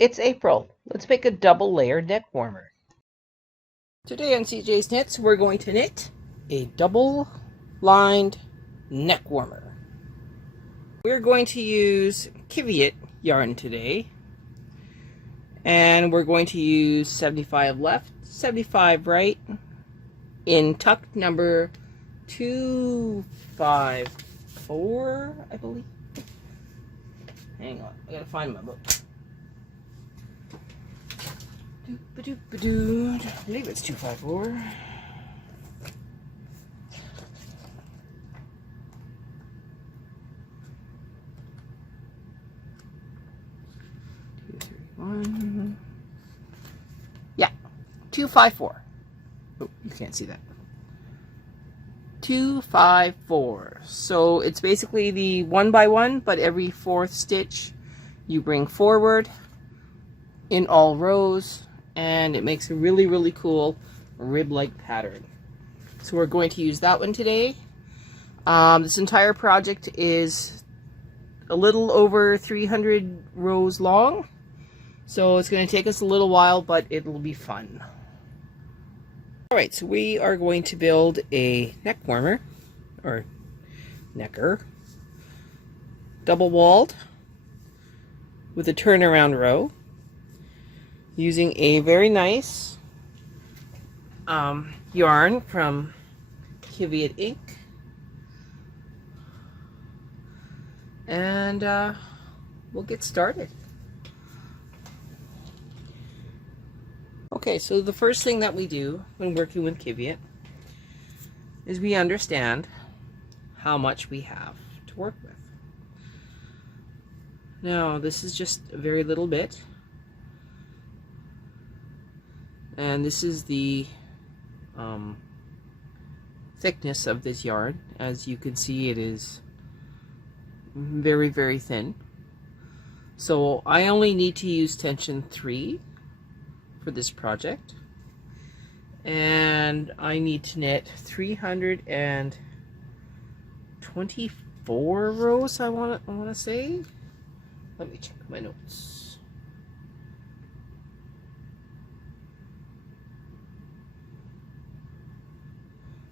It's April. Let's make a double layer neck warmer. Today on CJ's Knits, we're going to knit a double lined neck warmer. We're going to use Qiviut yarn today, and we're going to use 75 left, 75 right, in tuck number 254, I believe. Hang on, I gotta find my book. I believe it's 254. Yeah, 254. Oh, you can't see that. 254. So it's basically the 1 by 1, but every fourth stitch you bring forward in all rows, and it makes a really cool rib-like pattern. So we're going to use that one today. This entire project is a little over 300 rows long, so it's going to take us a little while, but it'll be fun. Alright, so we are going to build a neck warmer, or necker, double walled, with a turnaround row, using a very nice yarn from Qiviut Ink. And we'll get started. Okay, so the first thing that we do when working with Qiviut is we understand how much we have to work with. Now, this is just a very little bit. And this is the thickness of this yarn. As you can see, it is very thin. So I only need to use tension 3 for this project. And I need to knit 324 rows, I want to say. Let me check my notes.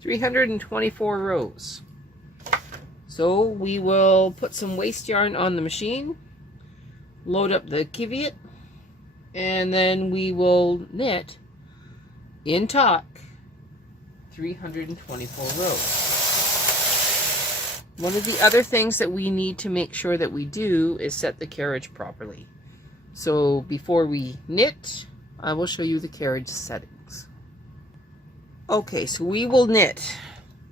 324 rows. So we will put some waste yarn on the machine, load up the Qiviut, and then we will knit in tack 324 rows. One of the other things that we need to make sure that we do is set the carriage properly. So before we knit, I will show you the carriage settings. Okay, so we will knit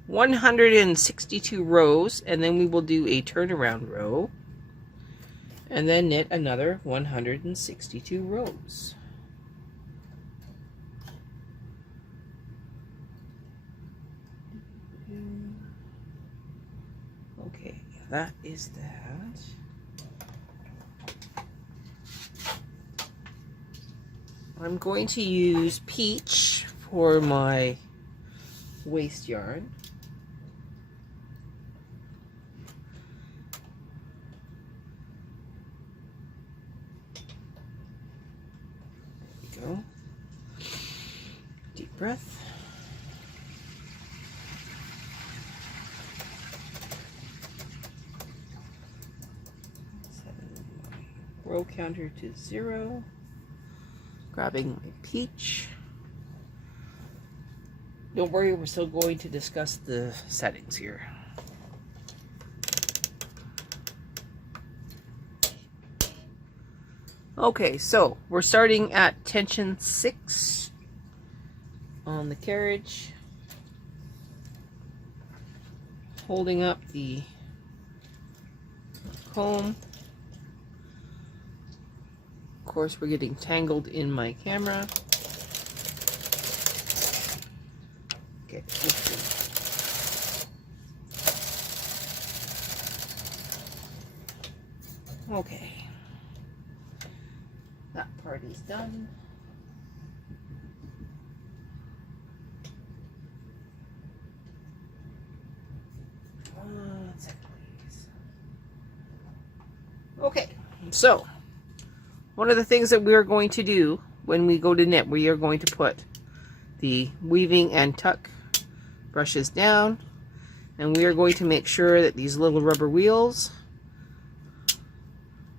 162 rows, and then we will do a turnaround row, and then knit another 162 rows. Okay, that is that. I'm going to use peach for my waste yarn. There we go. Deep breath. Set row counter to 0. Grabbing my peach. Don't worry, we're still going to discuss the settings here. Okay, so we're starting at tension 6 on the carriage, holding up the comb. Of course, we're getting tangled in my camera. Okay, okay, that part is done. One second, please. Okay, so one of the things that we're going to do when we go to knit, we are going to put the weaving and tuck brushes down, and we are going to make sure that these little rubber wheels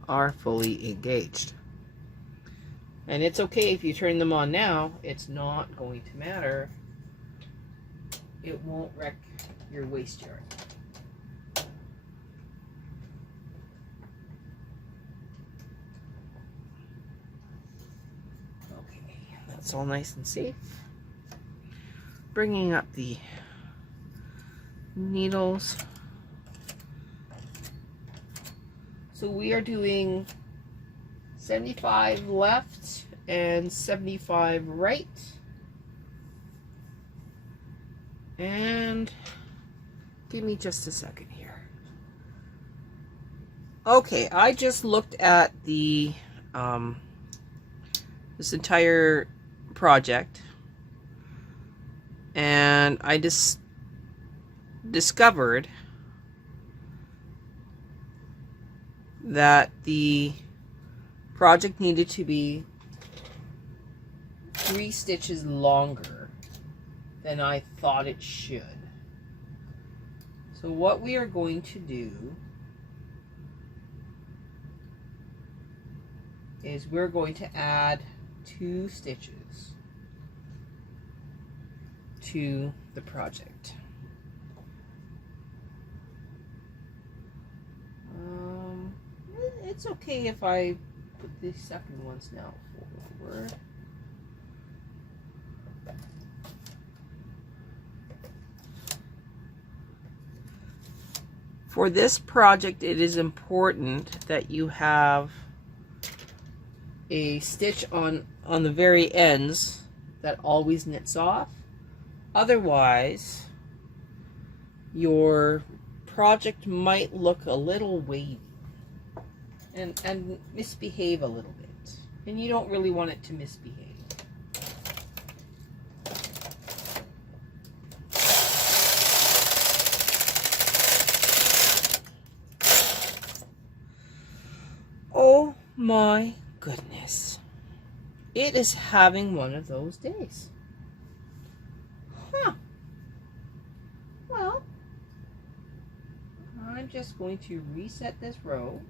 are fully engaged. And it's okay if you turn them on now, it's not going to matter. It won't wreck your waist yarn. Okay, that's all nice and safe. Bringing up the needles. So we are doing 75 left and 75 right. And give me just a second here. Okay, I just looked at the this entire project, and I just discovered that the project needed to be 3 stitches longer than I thought it should. So what we are going to do is we're going to add 2 stitches to the project. It's okay if I put the second ones now forward. For this project, it is important that you have a stitch on the very ends that always knits off. Otherwise, your project might look a little wavy and misbehave a little bit. And you don't really want it to misbehave. Oh my goodness. It is having one of those days. Huh. Well, I'm just going to reset this row.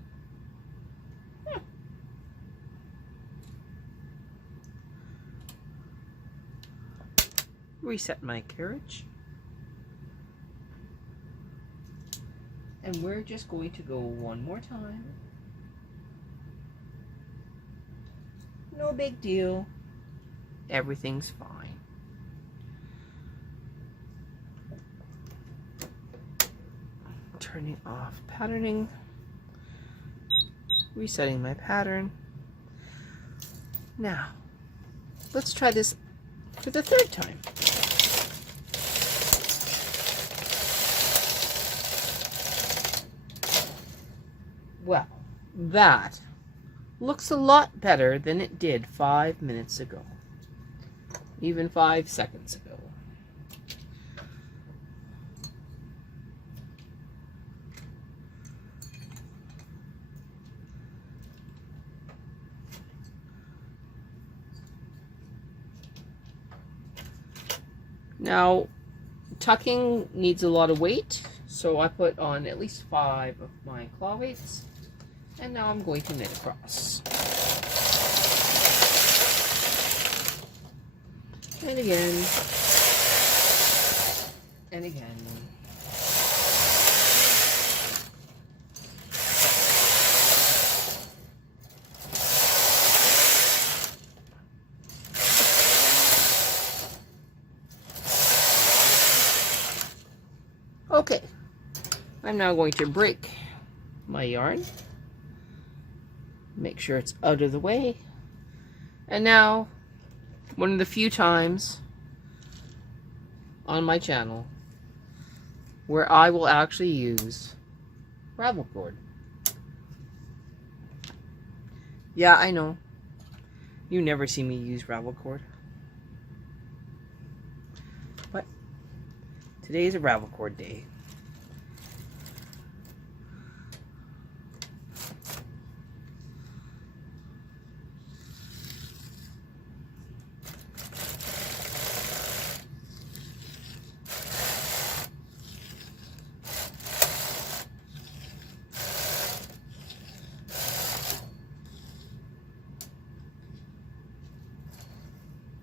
Reset my carriage. And we're just going to go one more time. No big deal. Everything's fine. Turning off patterning. Resetting my pattern. Now, let's try this for the 3rd time. Well, that looks a lot better than it did 5 minutes ago. Even 5 seconds ago. Now, tucking needs a lot of weight, so I put on at least 5 of my claw weights. And now I'm going to knit across. And again. And again. Okay. I'm now going to break my yarn. Make sure it's out of the way. And now, one of the few times on my channel where I will actually use ravel cord. Yeah, I know. You never see me use ravel cord. But today is a ravel cord day.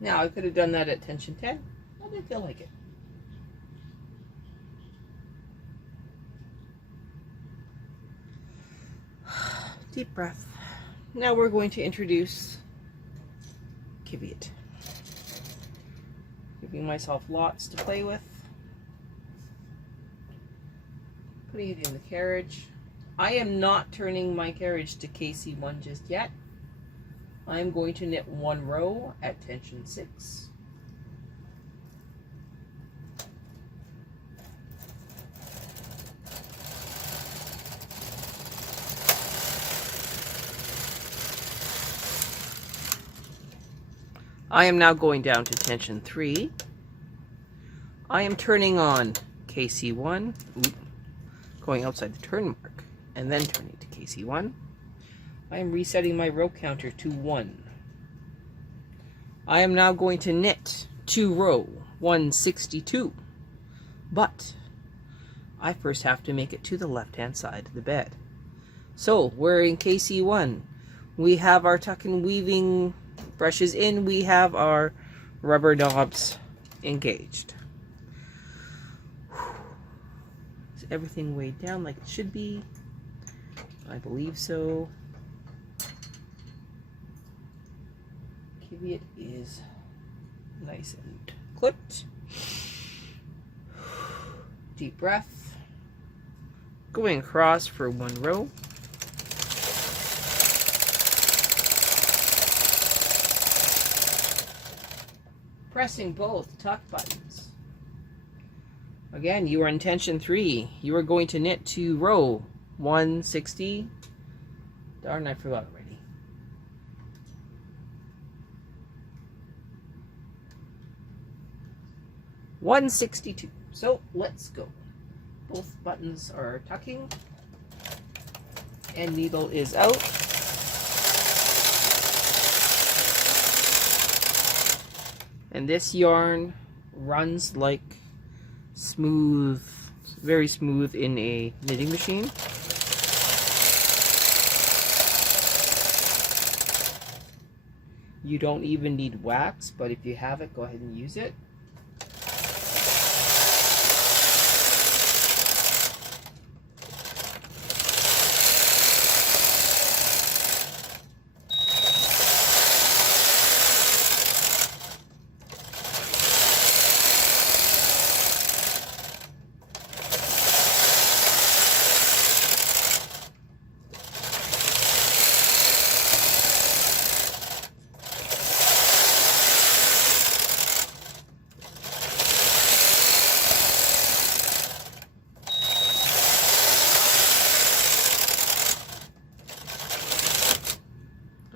Now, I could have done that at tension 10. I didn't feel like it. Deep breath. Now we're going to introduce Qiviut. Giving myself lots to play with. Putting it in the carriage. I am not turning my carriage to KC1 just yet. I am going to knit one row at tension 6. I am now going down to tension 3. I am turning on KC1, going outside the turn mark, and then turning to KC1. I am resetting my row counter to 1. I am now going to knit 2 row 162, but I first have to make it to the left-hand side of the bed. So we're in KC1. We have our tuck and weaving brushes in, we have our rubber knobs engaged. Is everything weighed down like it should be? I believe so. Qiviut is nice and clipped. Deep breath. Going across for one row. Pressing both tuck buttons. Again, you are in tension 3. You are going to knit to row 160. Darn, I forgot already. $162. So let's go. Both buttons are tucking, and needle is out. And this yarn runs like smooth, very smooth in a knitting machine. You don't even need wax, but if you have it, go ahead and use it.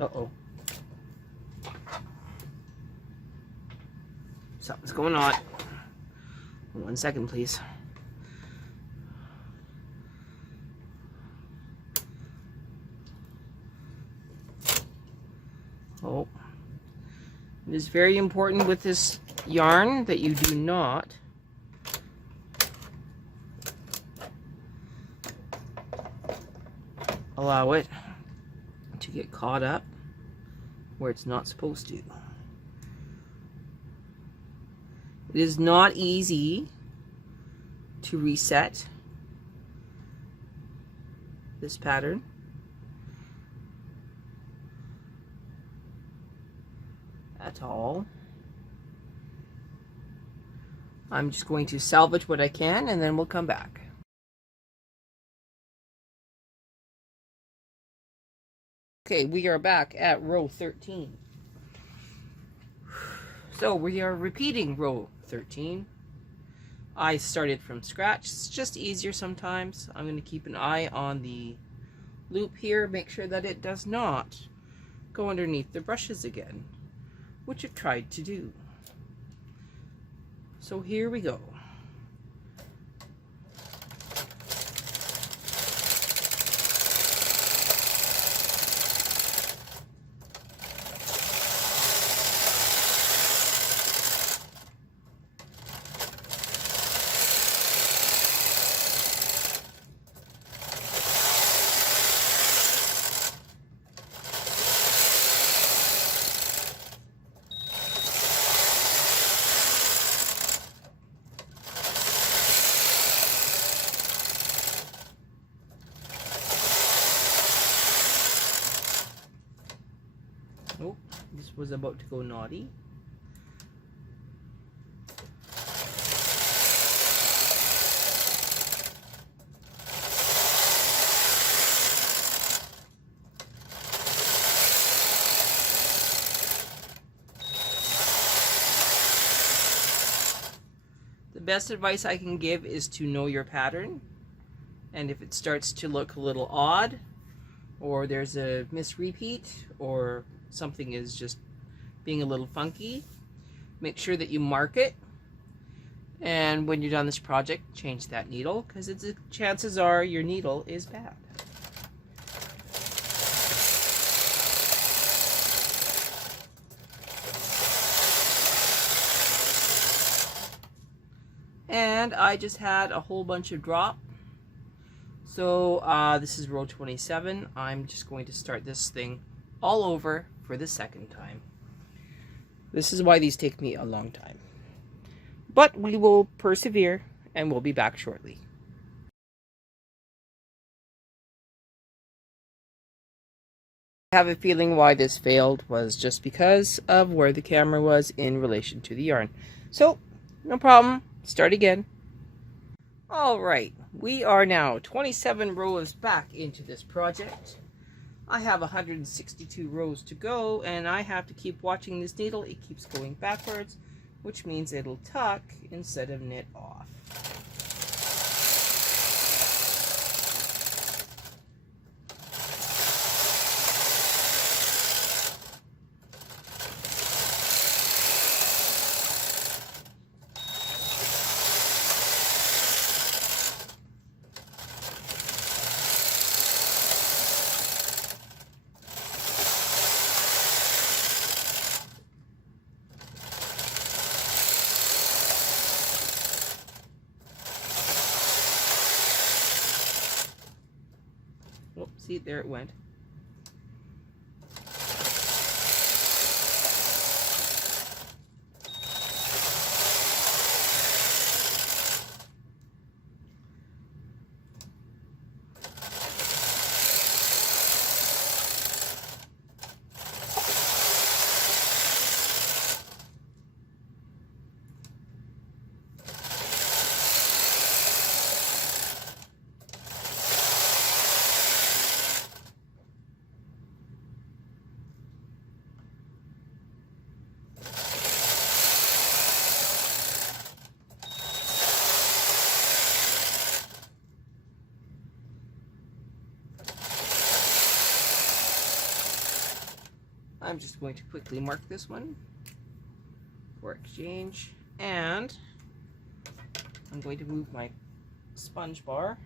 Uh-oh. Something's going on. 1 second, please. Oh. It is very important with this yarn that you do not allow it to get caught up where it's not supposed to. It is not easy to reset this pattern. At all. I'm just going to salvage what I can and then we'll come back. Okay, we are back at row 13. So we are repeating row 13. I started from scratch. It's just easier sometimes. I'm going to keep an eye on the loop here, make sure that it does not go underneath the brushes again, which I've tried to do. So here we go. was about to go naughty. The best advice I can give is to know your pattern, and if it starts to look a little odd, or there's a misrepeat, or something is just being a little funky, make sure that you mark it, and when you're done this project, change that needle, because chances are your needle is bad. And I just had a whole bunch of drop. So this is row 27. I'm just going to start this thing all over for the second time. This is why these take me a long time. But we will persevere and we'll be back shortly. I have a feeling why this failed was just because of where the camera was in relation to the yarn. So, no problem. Start again. Alright, we are now 27 rows back into this project. I have 162 rows to go, and I have to keep watching this needle. It keeps going backwards, which means it'll tuck instead of knit off. Oh, see, there it went. I'm just going to quickly mark this one for exchange, and I'm going to move my sponge bar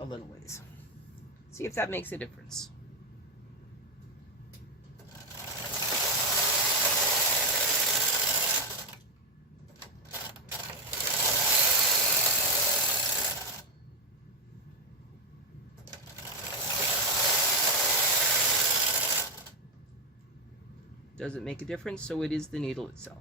a little ways. See if that makes a difference. Doesn't make a difference, so it is the needle itself.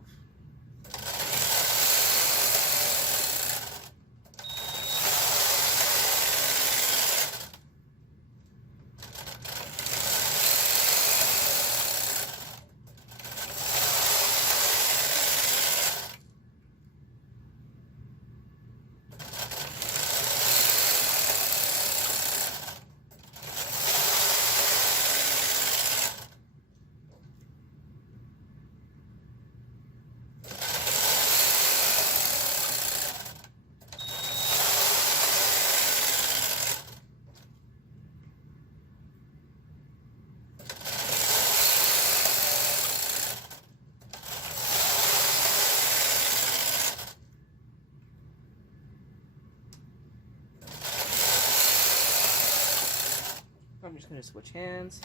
I'm just going to switch hands.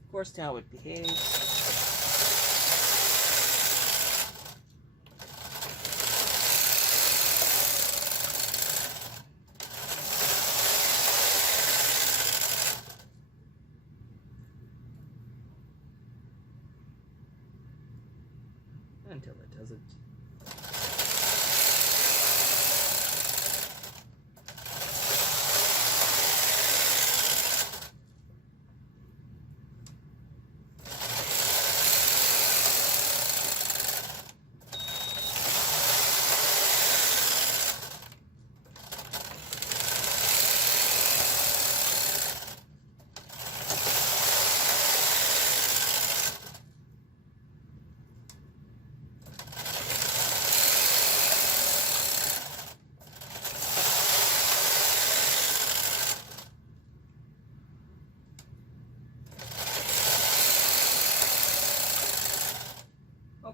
Of course, now it behaves. Until it doesn't.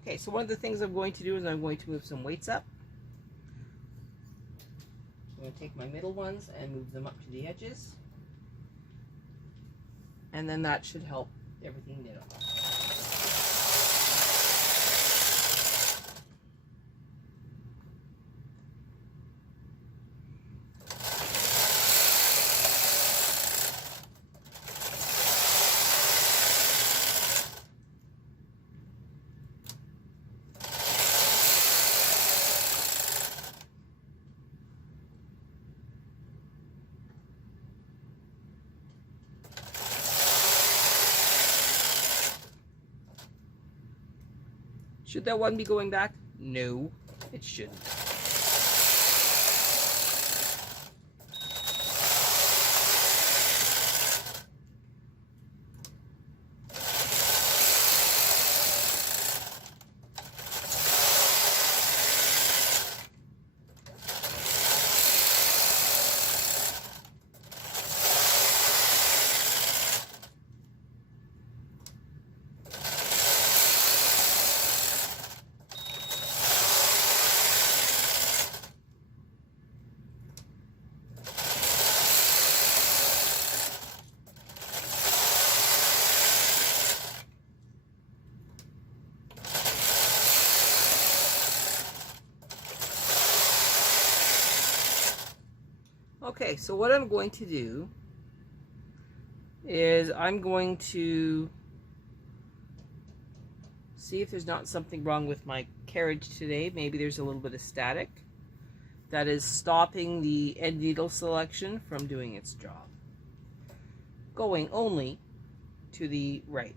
Okay, so one of the things I'm going to do is I'm going to move some weights up. I'm going to take my middle ones and move them up to the edges. And then that should help everything knit up. Should that one be going back? No, it shouldn't. Okay, so what I'm going to do is I'm going to see if there's not something wrong with my carriage today. Maybe there's a little bit of static that is stopping the end needle selection from doing its job. Going only to the right.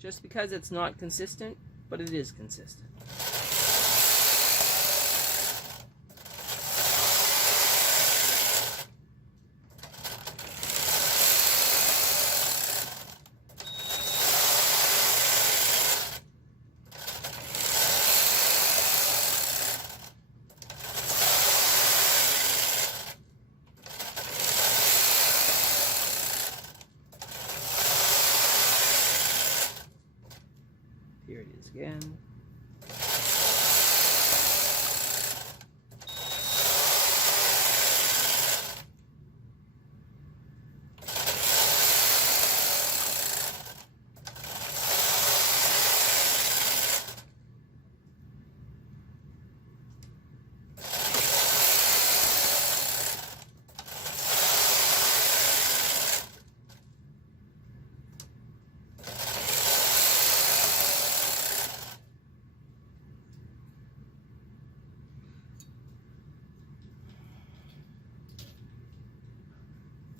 Just because it's not consistent, but it is consistent. Here it is again.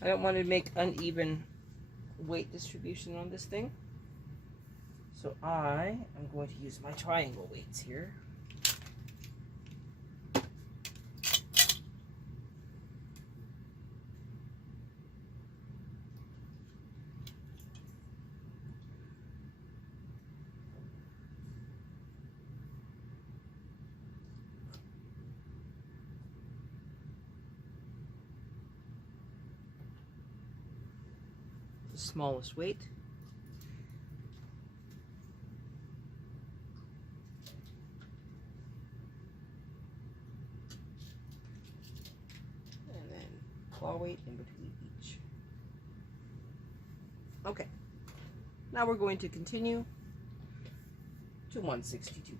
I don't want to make uneven weight distribution on this thing. So I am going to use my triangle weights here. The smallest weight. And then claw weight in between each. Okay. Now we're going to continue to 162.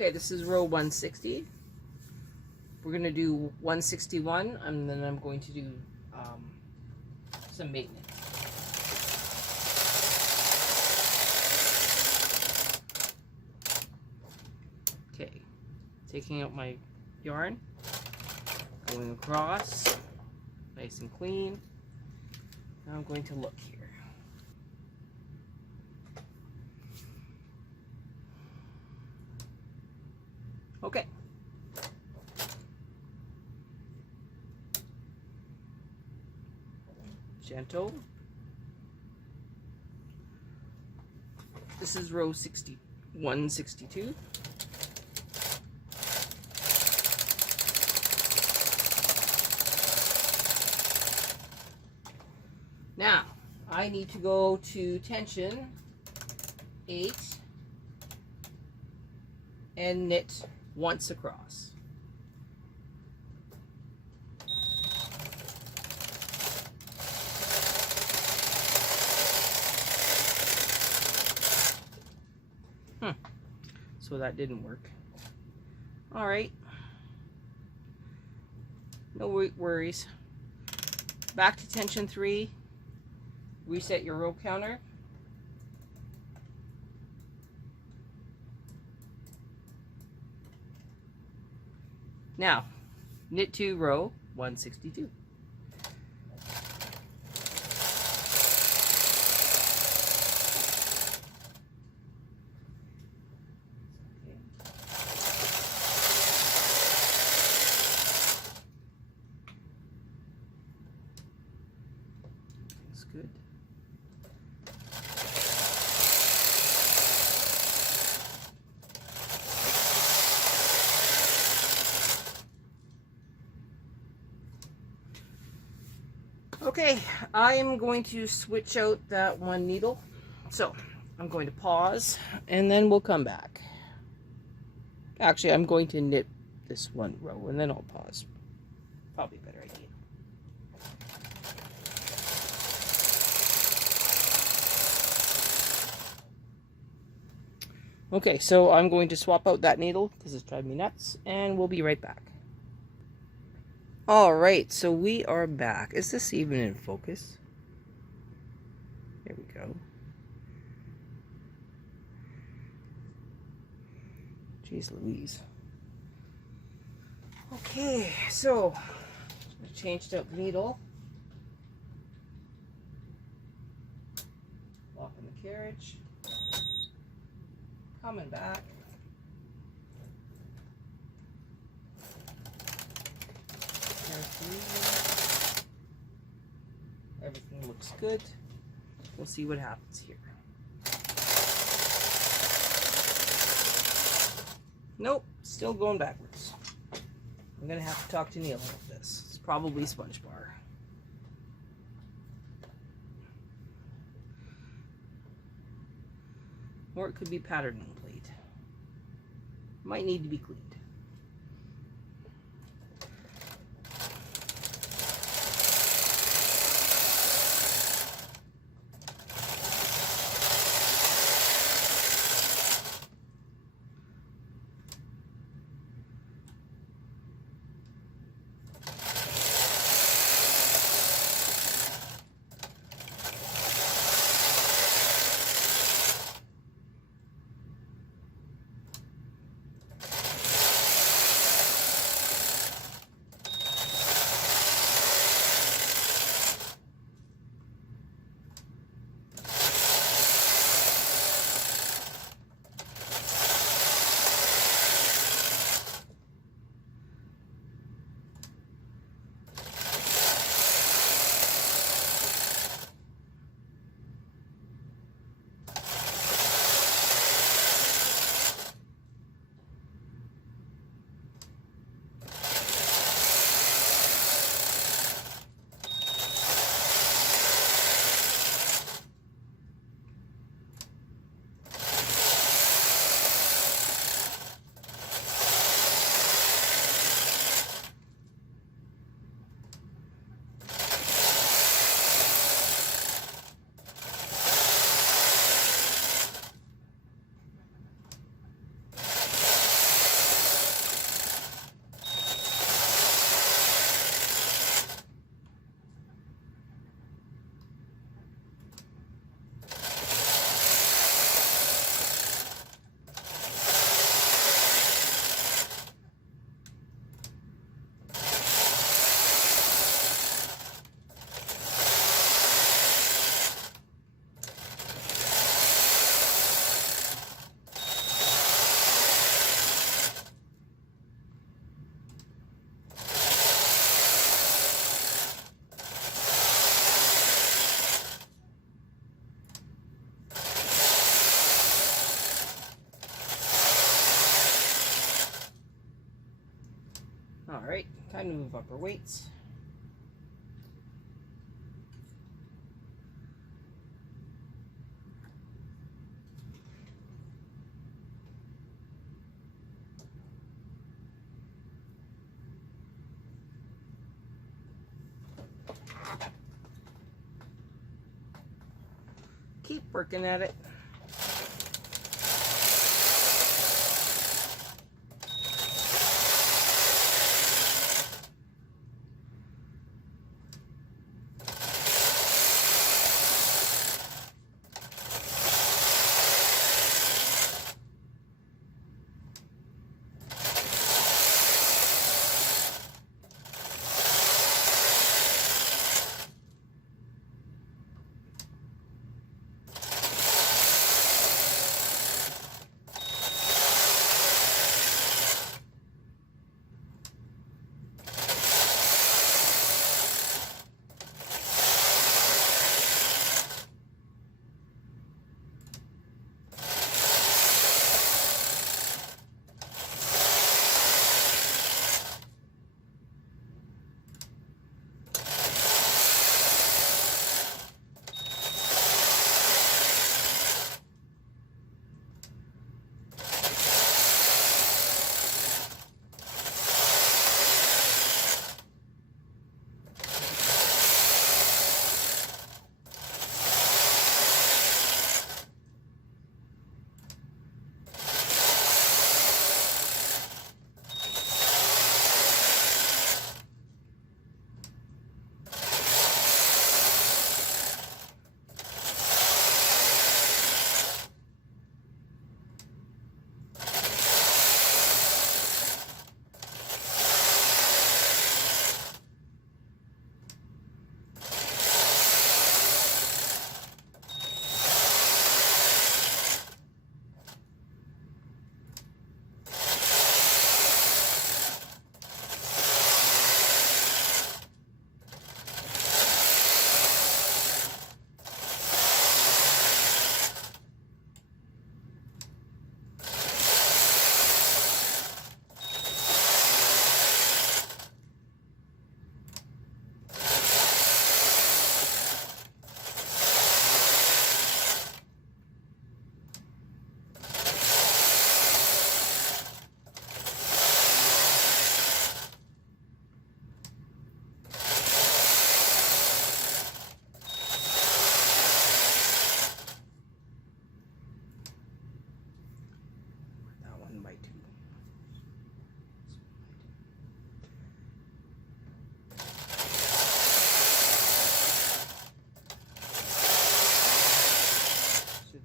Okay, this is row 160. We're going to do 161, and then I'm going to do some maintenance. Okay, taking out my yarn, going across, nice and clean. Now I'm going to look here. Okay. Gentle. This is row 162. Now, I need to go to tension 8 and knit once across. So that didn't work. All right. No worries. Back to tension 3. Reset your row counter. Now, knit 2 row 162. Looks good. Okay, I am going to switch out that one needle. So I'm going to pause and then we'll come back. Actually, I'm going to knit this one row and then I'll pause. Probably a better idea. Okay, so I'm going to swap out that needle because it's driving me nuts, and we'll be right back. All right, so we are back. Is this even in focus? There we go. Jeez Louise. Okay, so I changed out the needle. Locking the carriage. Coming back. Everything looks good. We'll see what happens here. Nope, still going backwards. I'm gonna have to talk to Neil about this. It's probably sponge bar. Or it could be patterning plate. Might need to be cleaned. Time to move up our weights. Keep working at it.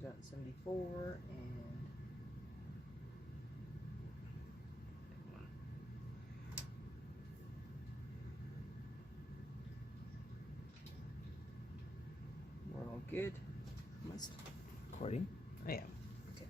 Done 74 and we're all good. Am I still recording? I am. Okay.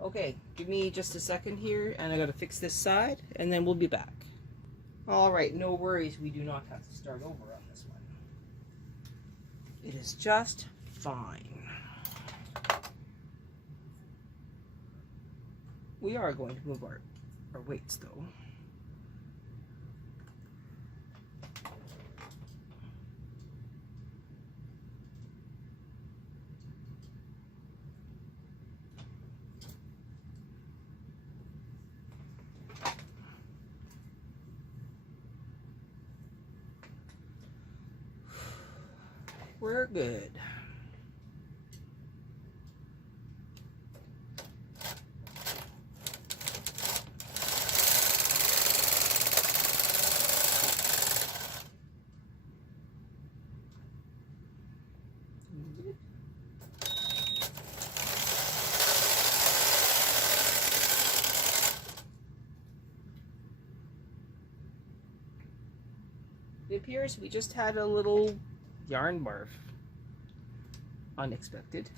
Okay, give me just a second here, and I gotta fix this side, and then we'll be back. All right, no worries, we do not have to start over on this one. It is just fine. We are going to move our weights though. We're good. It appears we just had a little yarn barf. Unexpected.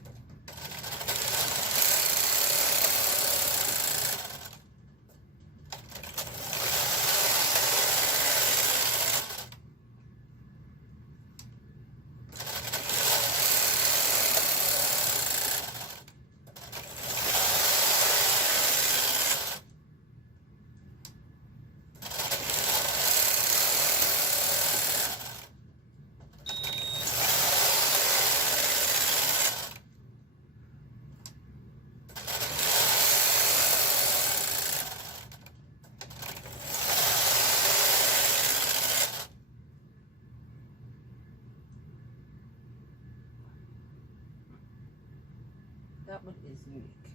That one is unique,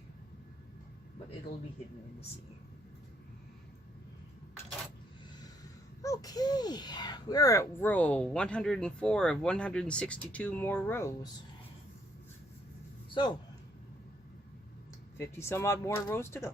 but it'll be hidden in the seam. Okay, we're at row 104 of 162 more rows. So, 50 some odd more rows to go.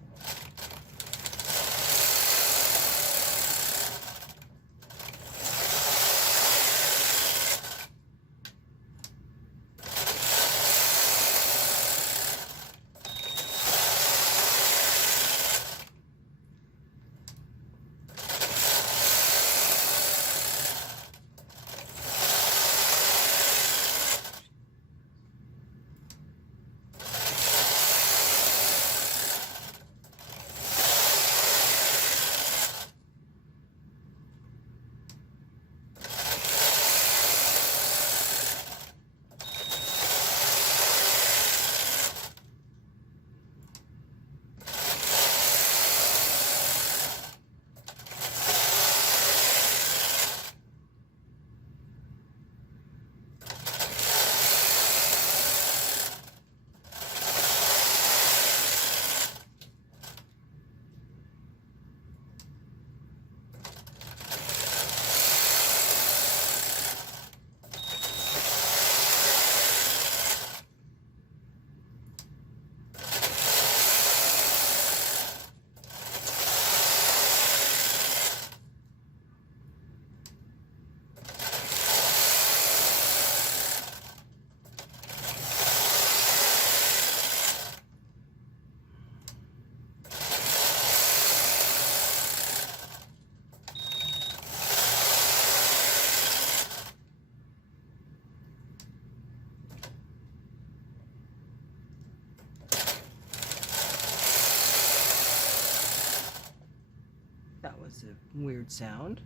That was a weird sound.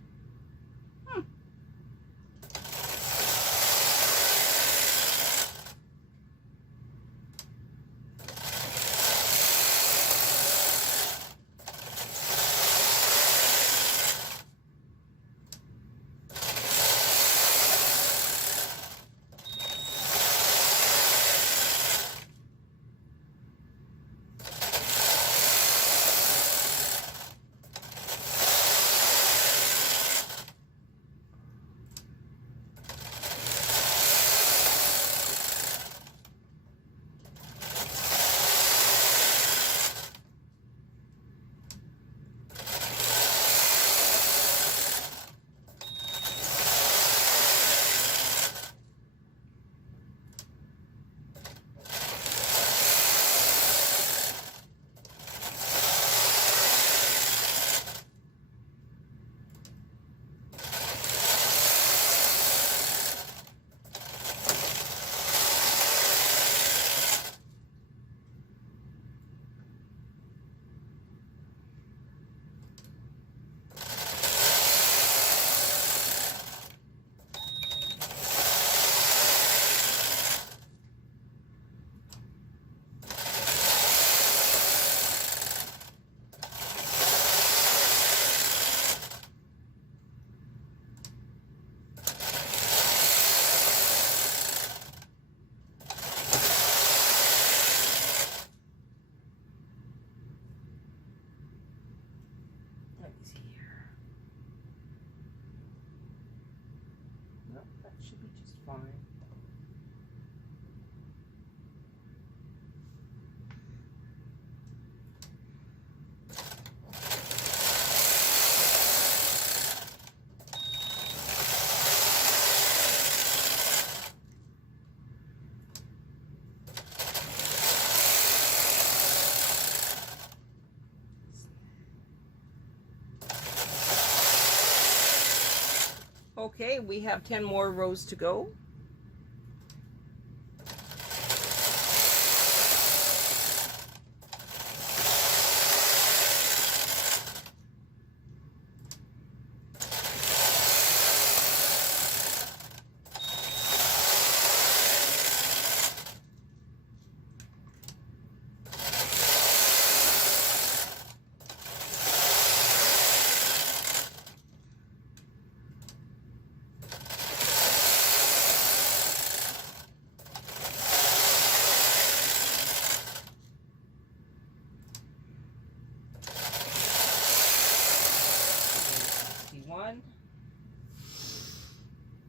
Okay, we have 10 more rows to go.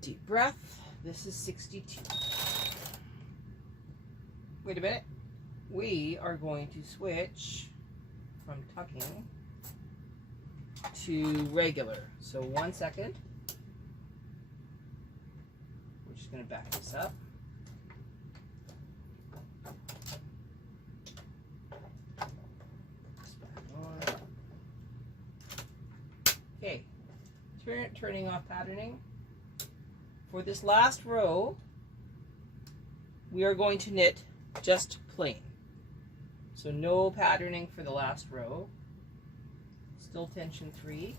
Deep breath. This is 62. Wait a minute. We are going to switch from tucking to regular. So 1 second. We're just going to back this up. Okay, turning off patterning. For this last row, we are going to knit just plain. So no patterning for the last row. Still tension 3.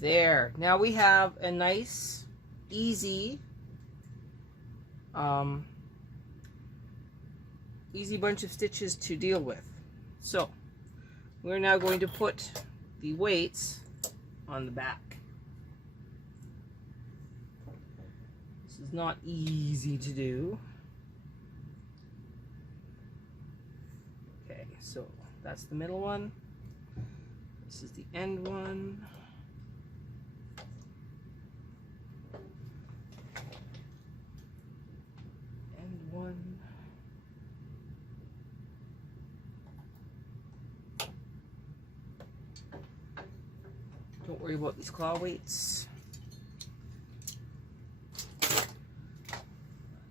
There. Now we have a nice, easy, easy bunch of stitches to deal with. So we're now going to put the weights on the back. This is not easy to do. Okay, so that's the middle one. This is the end one. End one. Don't worry about these claw weights.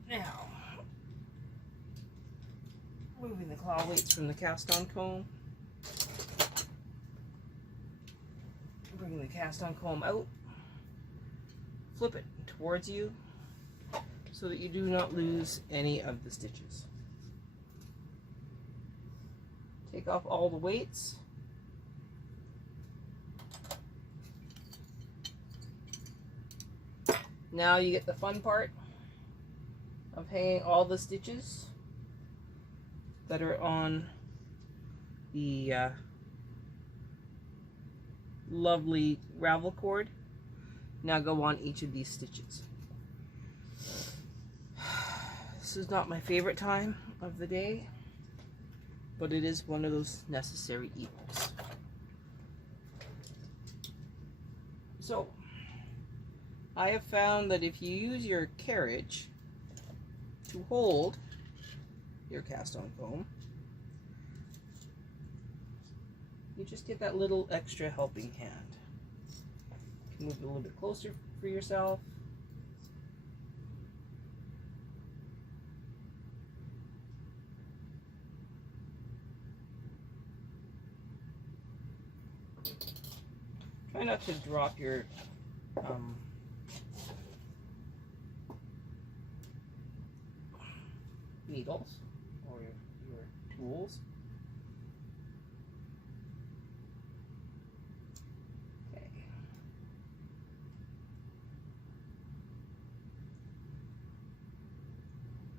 Now, moving the claw weights from the cast on comb. Bringing the cast on comb out. Flip it towards you so that you do not lose any of the stitches. Take off all the weights. Now you get the fun part of hanging all the stitches that are on the lovely ravel cord. Now go on each of these stitches. This is not my favorite time of the day, but it is one of those necessary evils. So, I have found that if you use your carriage to hold your cast on comb, you just get that little extra helping hand. You can move it a little bit closer for yourself. Try not to drop your needles or your tools. Okay.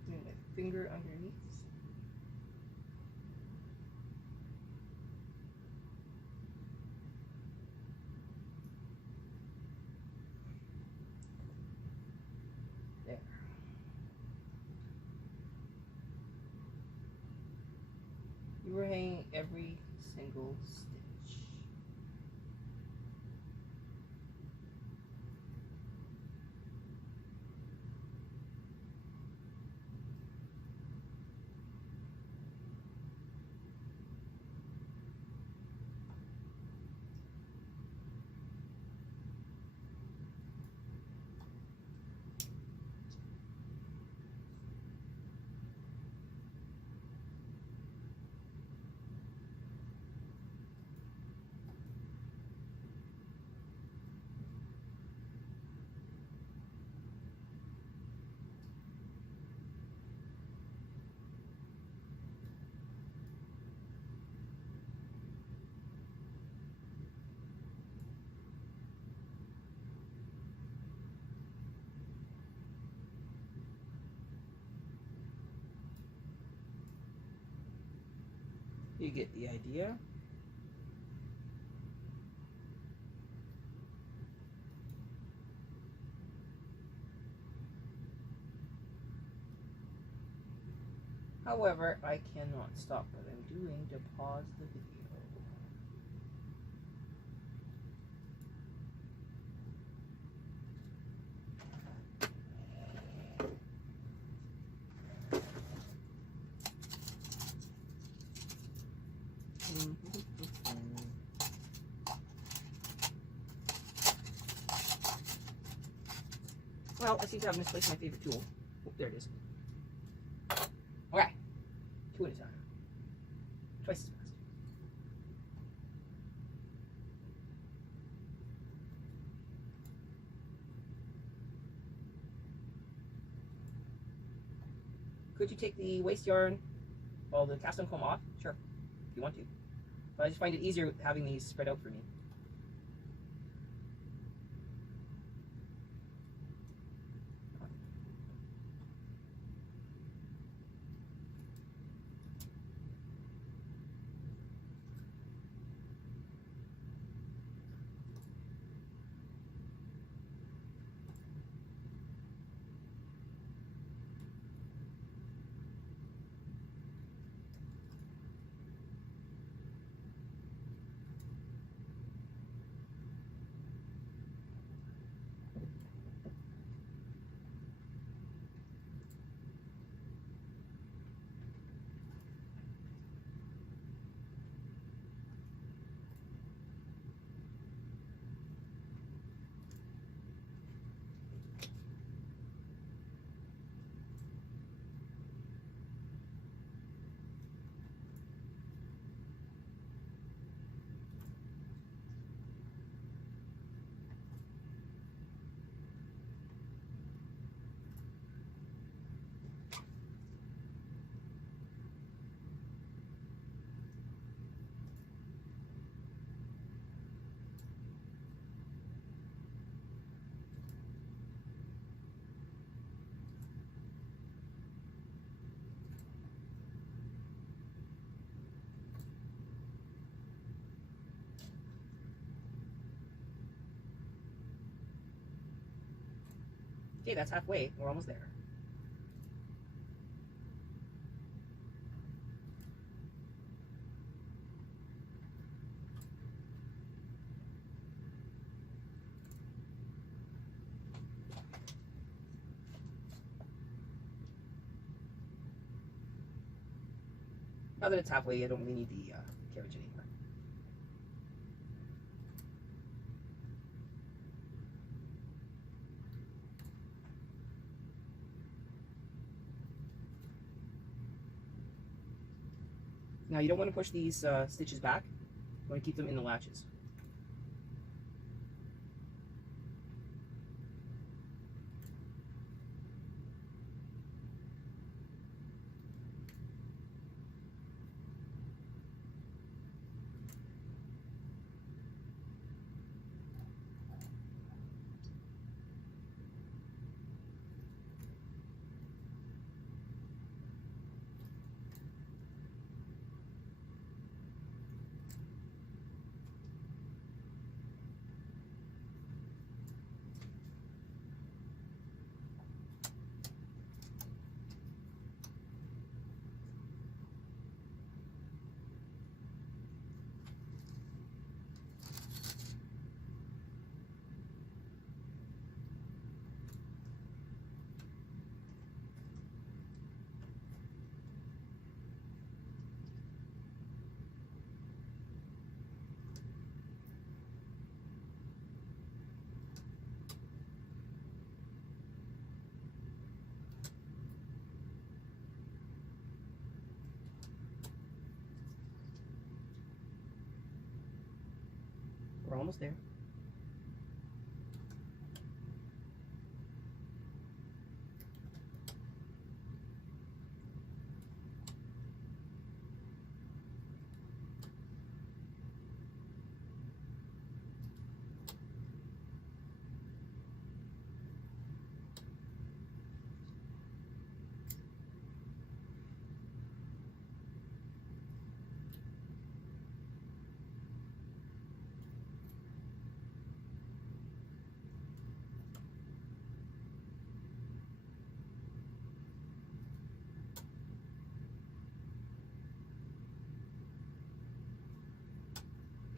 And a finger underneath. There. You were hanging every single stitch. You get the idea. However, I cannot stop what I'm doing to pause the video. Well, I seem to have misplaced my favorite tool. Oh, there it is. Okay. 2 at a time. Twice as fast. Could you take the waste yarn, well, the cast on comb off? Sure, if you want to. But I just find it easier having these spread out for me. Okay, that's halfway. We're almost there. Now that it's halfway, I don't really need the carriage anymore. Now you don't want to push these stitches back. You want to keep them in the latches. We're almost there.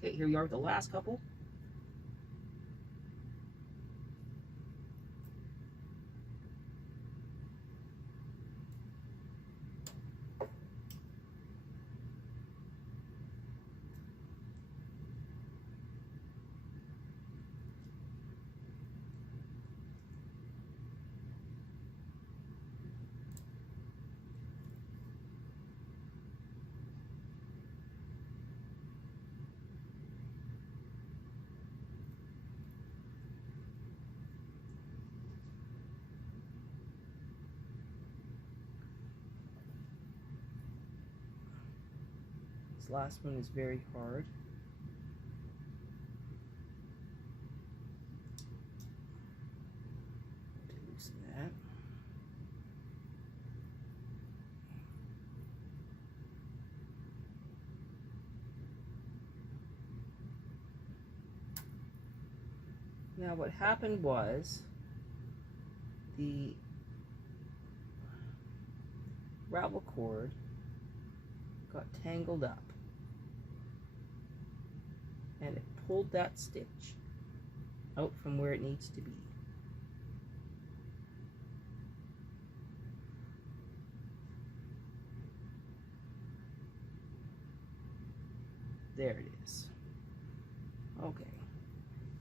Okay, here we are with the last couple. This last one is very hard. Loosen that. Now what happened was the ravel cord got tangled up and it pulled that stitch out from where it needs to be. There it is. Okay.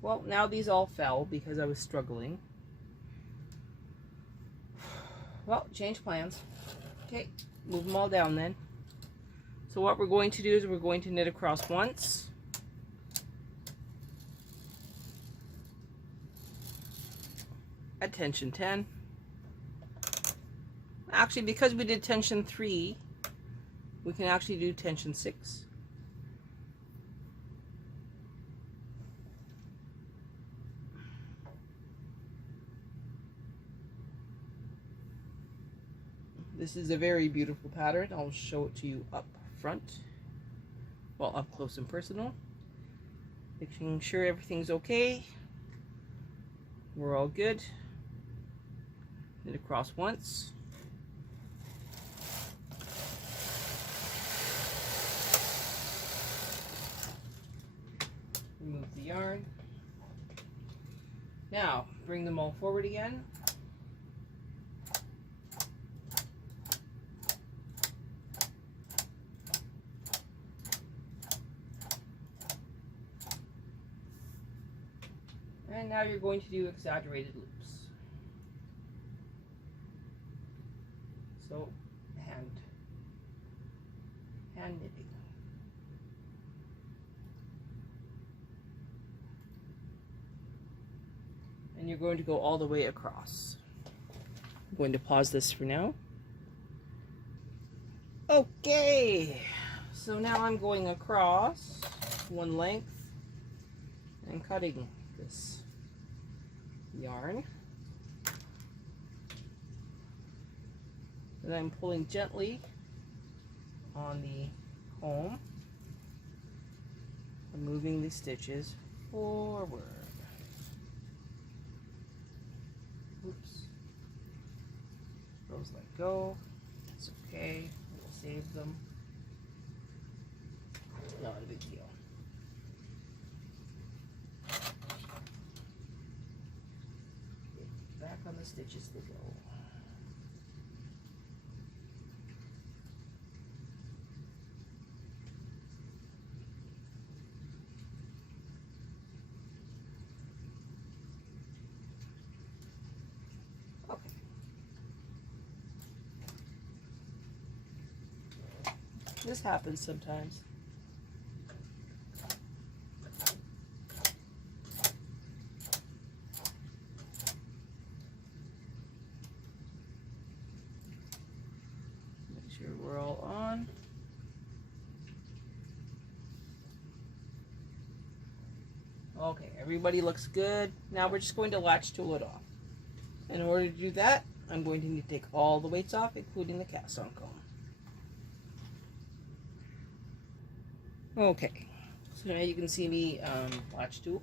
Well, now these all fell because I was struggling. Well, change plans. Okay, move them all down then. So what we're going to do is we're going to knit across once. At tension 10. Actually, because we did tension 3, we can actually do tension 6. This is a very beautiful pattern. I'll show it to you up front. Well, up close and personal. Making sure everything's okay. We're all good. Knit across once. Remove the yarn. Now, bring them all forward again. And now you're going to do exaggerated loops. So, hand knitting. And you're going to go all the way across. I'm going to pause this for now. Okay, so now I'm going across one length and cutting this yarn. And I'm pulling gently on the comb and moving the stitches forward. Oops. Those let go. It's okay. We'll save them. Not a big deal. Back on the stitches they go. Okay. This happens sometimes. We're all on. Okay, everybody looks good. Now we're just going to latch tool it off. In order to do that, I'm going to need to take all the weights off, including the cast on comb. Okay, so now you can see me latch tool.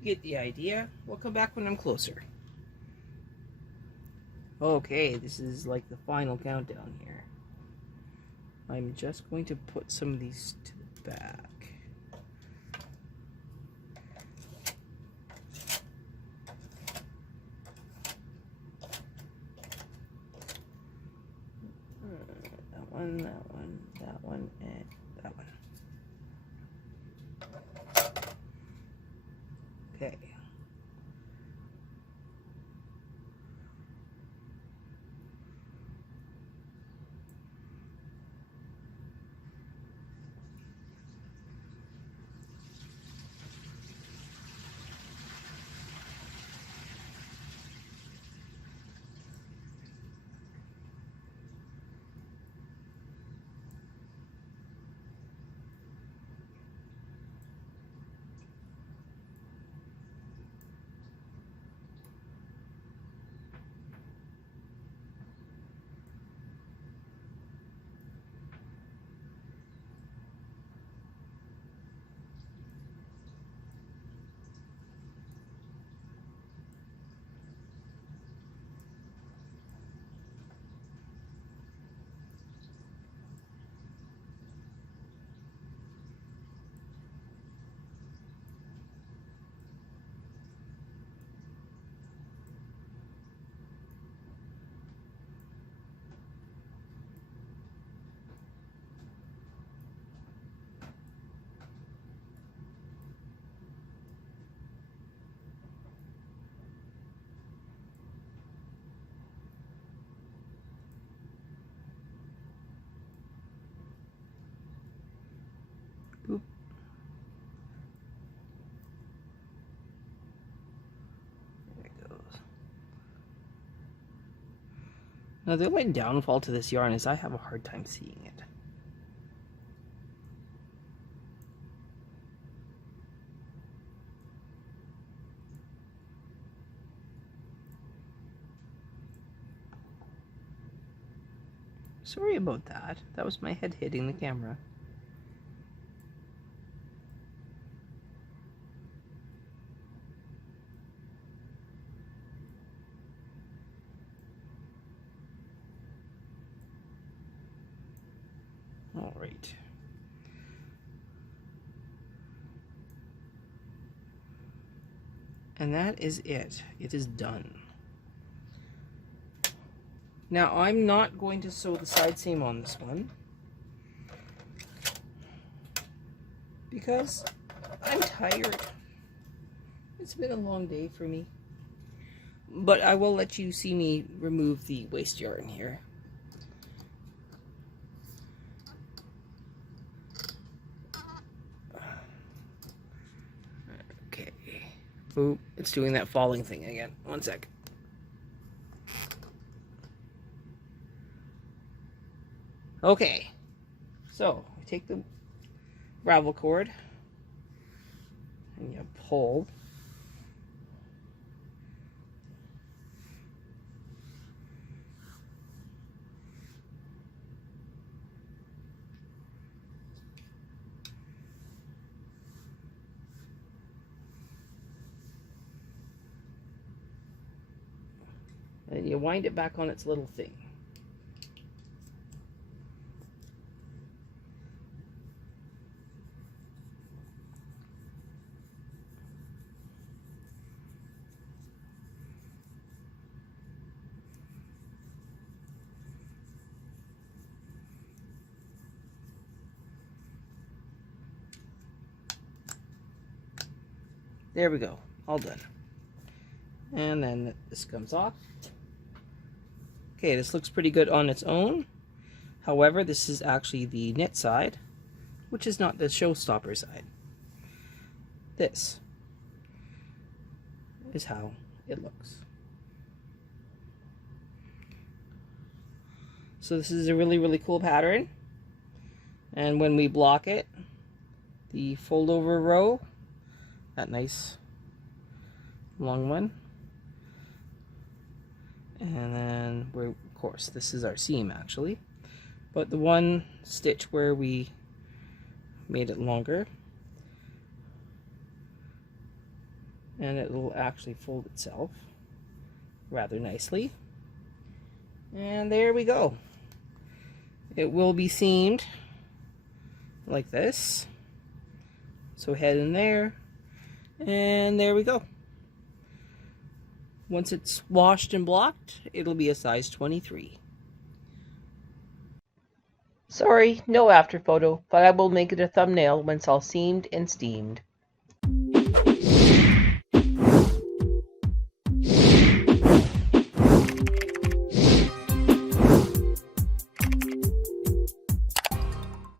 You get the idea. We'll come back when I'm closer. Okay, this is like the final countdown here. I'm just going to put some of these to the back. That one, that one, that one, and that one. Okay. Boop. There it goes. Now the only downfall to this yarn is I have a hard time seeing it. Sorry about that. That was my head hitting the camera. All right. And that is it. It is done. Now I'm not going to sew the side seam on this one because I'm tired. It's been a long day for me. But I will let you see me remove the waste yarn here. Okay. Oop, it's doing that falling thing again. One sec. Okay, so I take the ravel cord and you pull. And you wind it back on its little thing. There we go, all done. And then this comes off. Okay, this looks pretty good on its own. However, this is actually the knit side, which is not the showstopper side. This is how it looks. So this is a really, really cool pattern. And when we block it, the fold over row, that nice long one. And then we're, of course, this is our seam actually. But the one stitch where we made it longer, and it will actually fold itself rather nicely. And there we go. It will be seamed like this. So head in there, and there we go. Once it's washed and blocked, it'll be a size 23. Sorry, no after photo, but I will make it a thumbnail when it's all seamed and steamed.